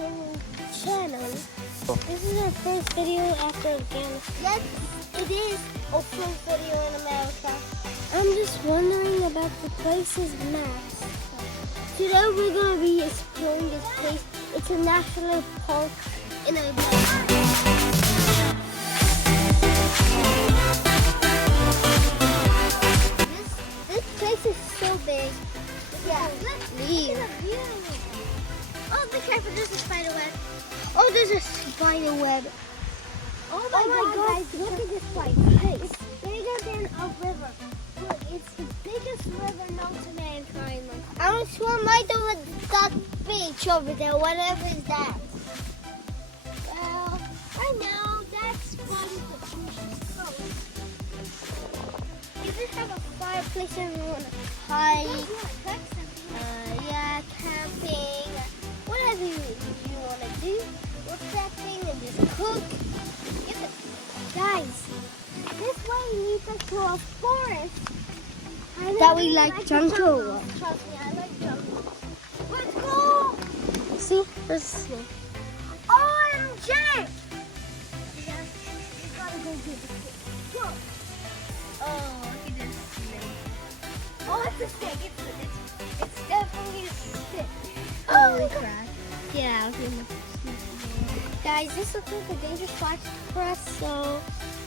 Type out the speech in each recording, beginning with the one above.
channel. This is our first video after Afghanistan. Yes, it is a first video in America. I'm just wondering about the place's maps. Today we're going to be exploring this place. It's a national park in America. This place is so big. Yeah, Leave. Oh, be careful, there's a spider web. Oh, there's a spider web. Oh my God, guys, look at this place. It's bigger than a river. Look, it's the biggest river known to mankind. I want to swim right over that beach over there, whatever is that. Well, I know that's one of the beaches close. You just have a fireplace and you want to hike. Yeah, camping. Whatever you want to do. What's that thing and just cook. Guys, this way leads us to a forest. That we like jungle. Trust me, I like jungle. Let's go! See, there's a snake. OMG! Yeah, we gotta go get the snake. Go! Oh, look at this snake. Oh, it's a snake. It's definitely a snake. Holy crap. Yeah, I was in the Guys, this looks like a dangerous spot for us, so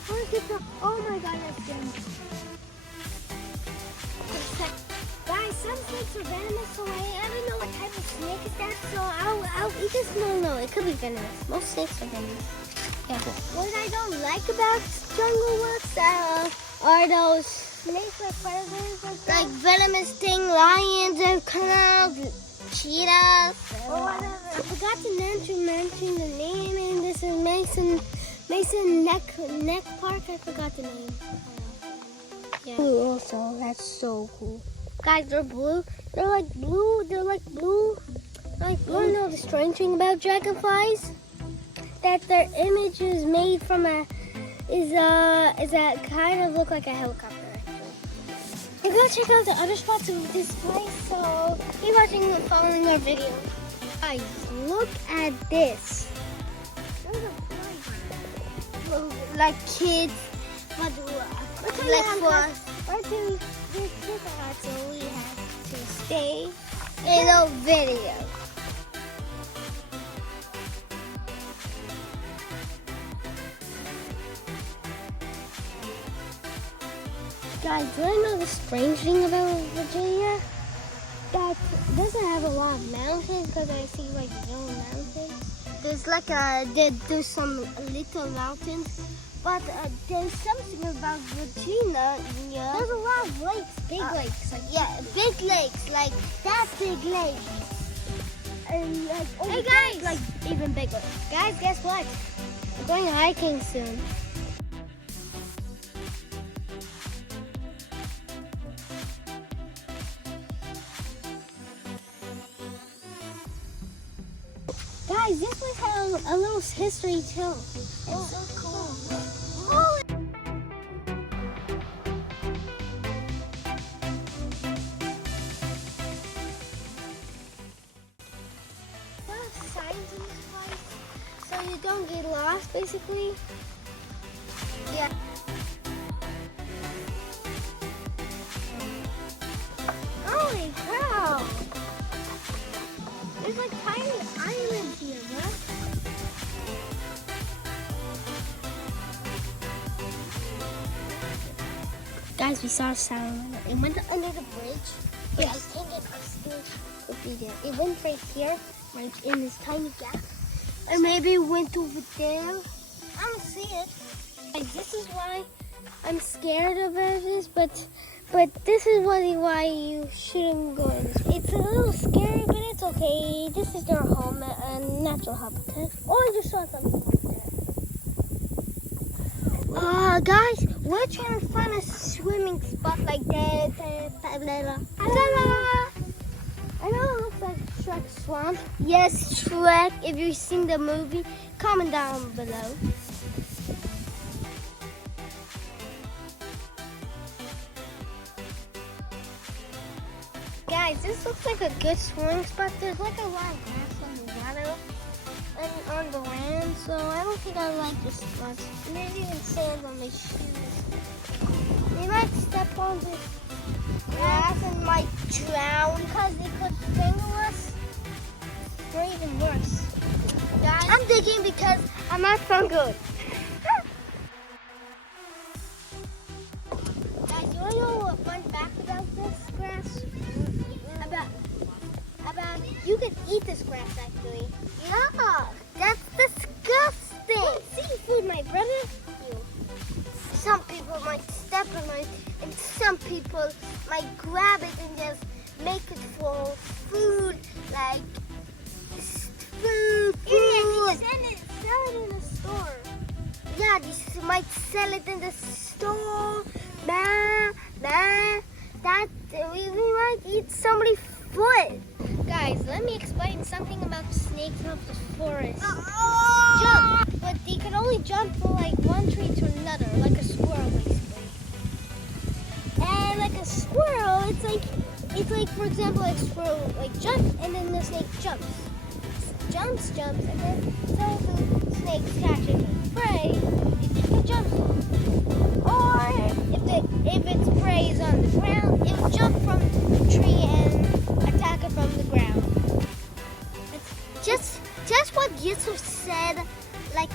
we're gonna get the. Oh my god, that's dangerous. Guys, some snakes are venomous, so I don't know what type of snake is that, so I'll eat this. No, it could be venomous. Most snakes are venomous. Yeah. What I don't like about jungle works are those snakes or predators Like venomous thing, lions have come out, cheetahs. or whatever. I forgot to mention the name, and this is Mason Neck Park. I forgot the name. Yeah. Blue also, that's so cool. Guys, they're blue. They're like blue. They're like blue. Like blue. You know the strange thing about dragonflies? That their image is made from is a kind of look like a helicopter. We're gonna check out the other spots of this place, so keep watching and following our video. Guys, look at this. Like kids, but like for Or to this part, so we have to stay. in a video. Guys, do I know the strange thing about Virginia? That doesn't have a lot of mountains, because I see like no mountains. There's like there's some little mountains, but there's something about Virginia. Yeah. There's a lot of lakes, big lakes. Like, Yeah, big lakes, like that big lake. and like, oh, Hey guys! Like even bigger. Guys, guess what? We're going hiking soon. Guys, this place has a little history too. It's so cool. Oh, there's signs in this place. so you don't get lost, basically. Yeah. Holy cow! There's like tiny islands here, huh? Guys, we saw a salamander. It went under the bridge. But I think it still could be there. It went right here, right in this tiny gap. And maybe it went over there. I don't see it. Guys, this is why I'm scared of this, but this is why you shouldn't go in this. It's a little scary, but it's okay. This is their home and natural habitat. Oh, I just saw something there. Guys, we're trying to find a swimming spot like that. I know it looks like Shrek Swamp. Yes, Shrek. If you've seen the movie, comment down below. Guys, this looks like a good swimming spot. There's like a lot of grass on the water. on the land, so I don't think I like this much. And there's even sand on my shoes. They might step on this grass and might drown because they could strangle us. Or even worse. Guys, I'm digging because I'm not so good. Guys, you want to know a fun fact about this grass? About you can eat this grass actually. Yeah, that's disgusting. Seafood, my brother. Some people might step on it, and some people might grab it and just make it for food, like food. Yeah, sell it in a store. Yeah, they might sell it in the store. That we might eat somebody's foot. Guys, let me explain something about snakes of the forest. Jump, but they can only jump from like one tree to another, like a squirrel basically. And like a squirrel, it's like for example, like a squirrel like jumps, and then the snake jumps, and then so the snake catches prey, it jumps. Or if its prey is on the ground, it will jump from the tree and attack it from the ground. It's just what Yusuf said, my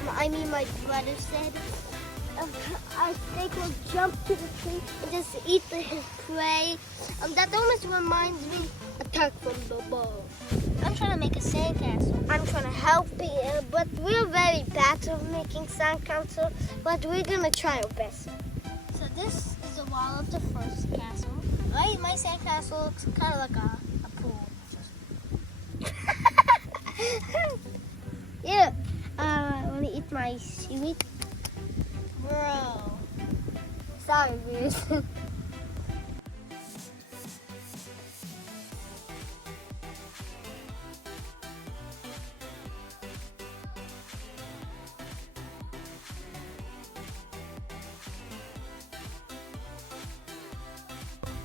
brother said. A snake will jump to the tree and just eat his prey. That almost reminds me attack from the ball. I'm trying to make a sandcastle. I'm trying to help you, but we're very bad at making sandcastle, but we're gonna try our best. So this is the wall of the first castle. Right? My sandcastle looks kind of like a pool. Yeah. I want to eat my seaweed. Bro. Sorry, Bruce.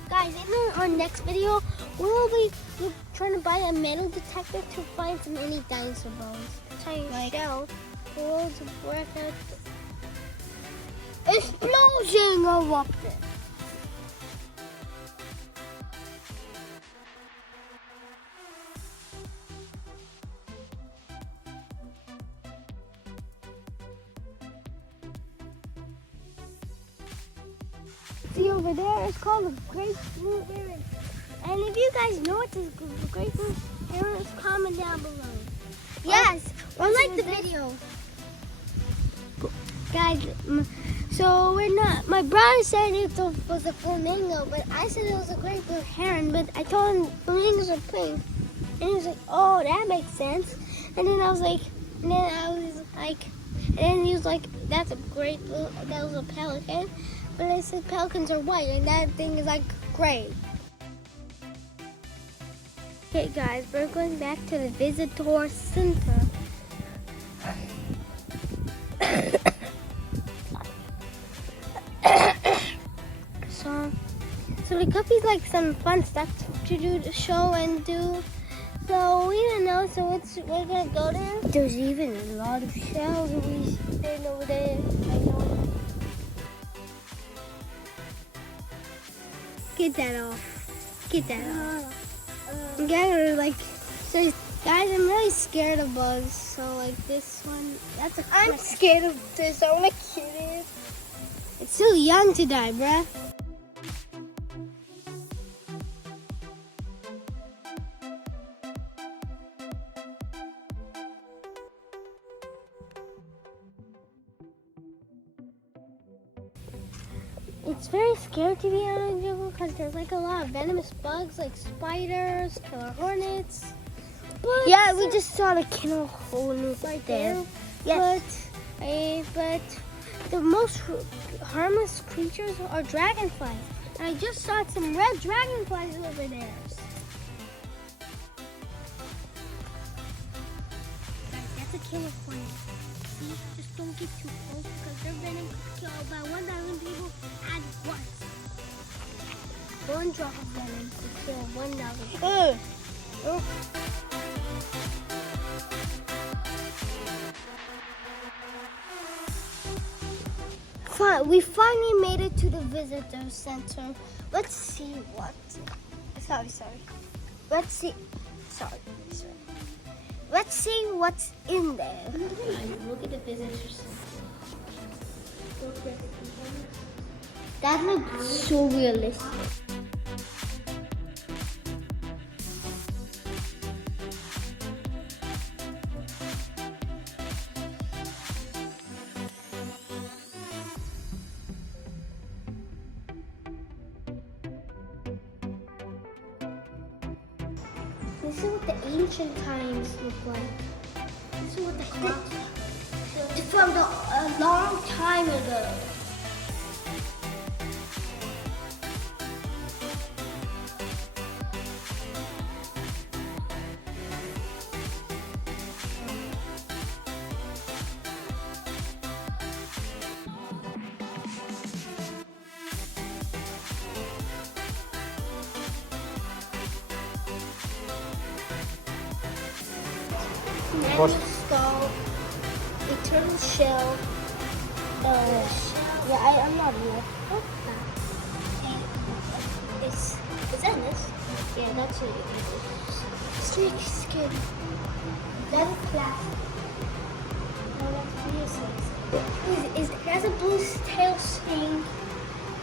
Guys, in our next video, we'll be trying to buy a metal detector to find some any dinosaur bones. Like shell. Worlds of record. Explosion erupted. See over there, it's called the Great Blue Heron. And if you guys know what this Great Blue Heron is, comment down below. Yes, or like the video. Guys, so we're not, my brother said it was a flamingo, but I said it was a Great Blue Heron, but I told him flamingos are pink. And he was like, oh, that makes sense. And then I was like, and then he was like, that's a great blue, that was a pelican. But I said pelicans are white, and that thing is like gray. Okay guys, we're going back to the visitor center. So the guppies like some fun stuff to do, to show and do. So we don't know, so we're gonna go there. There's even a lot of shells over there. I know. Get that off. Get that off. So guys, I'm really scared of bugs. So like this one, that's a. I'm scared of this. I wanna kill it. It's still young to die, bruh. It's very scary to be out in the jungle because there's like a lot of venomous bugs like spiders, killer hornets. But yeah, we just saw the killer hornet right there. Yes. But the most harmless creatures are dragonflies. And I just saw some red dragonflies over there. Guys, that's a killer hornet. See, just don't get too close because their venom could kill about 1,000 people at once. One drop of venom could kill 1,000 people. we finally made it to the visitor center. Let's see what. Sorry. Let's see. Sorry. Let's see what's in there. Look at the visitor center. That looks so realistic. This is what the ancient times look like. This is what the clocks From a long time ago. Magma skull, eternal shell. I'm not left. Is that this? Yeah, that's what it is. Snake skin. That's plastic. No, that's this. That's a blue tail snake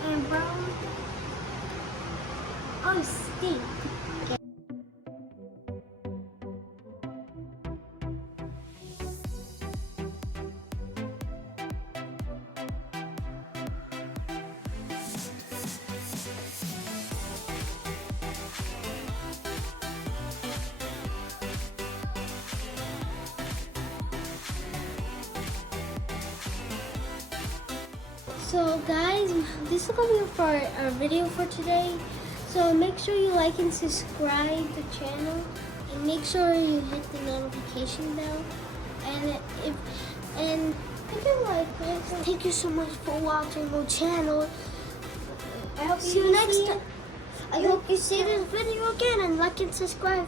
and brown. Oh, stink. So guys, this is gonna be for our video for today. So make sure you like and subscribe the channel, and make sure you hit the notification bell. And if you like it, Thank you so much for watching my channel. I hope See you next time. I hope you see this video again and like and subscribe.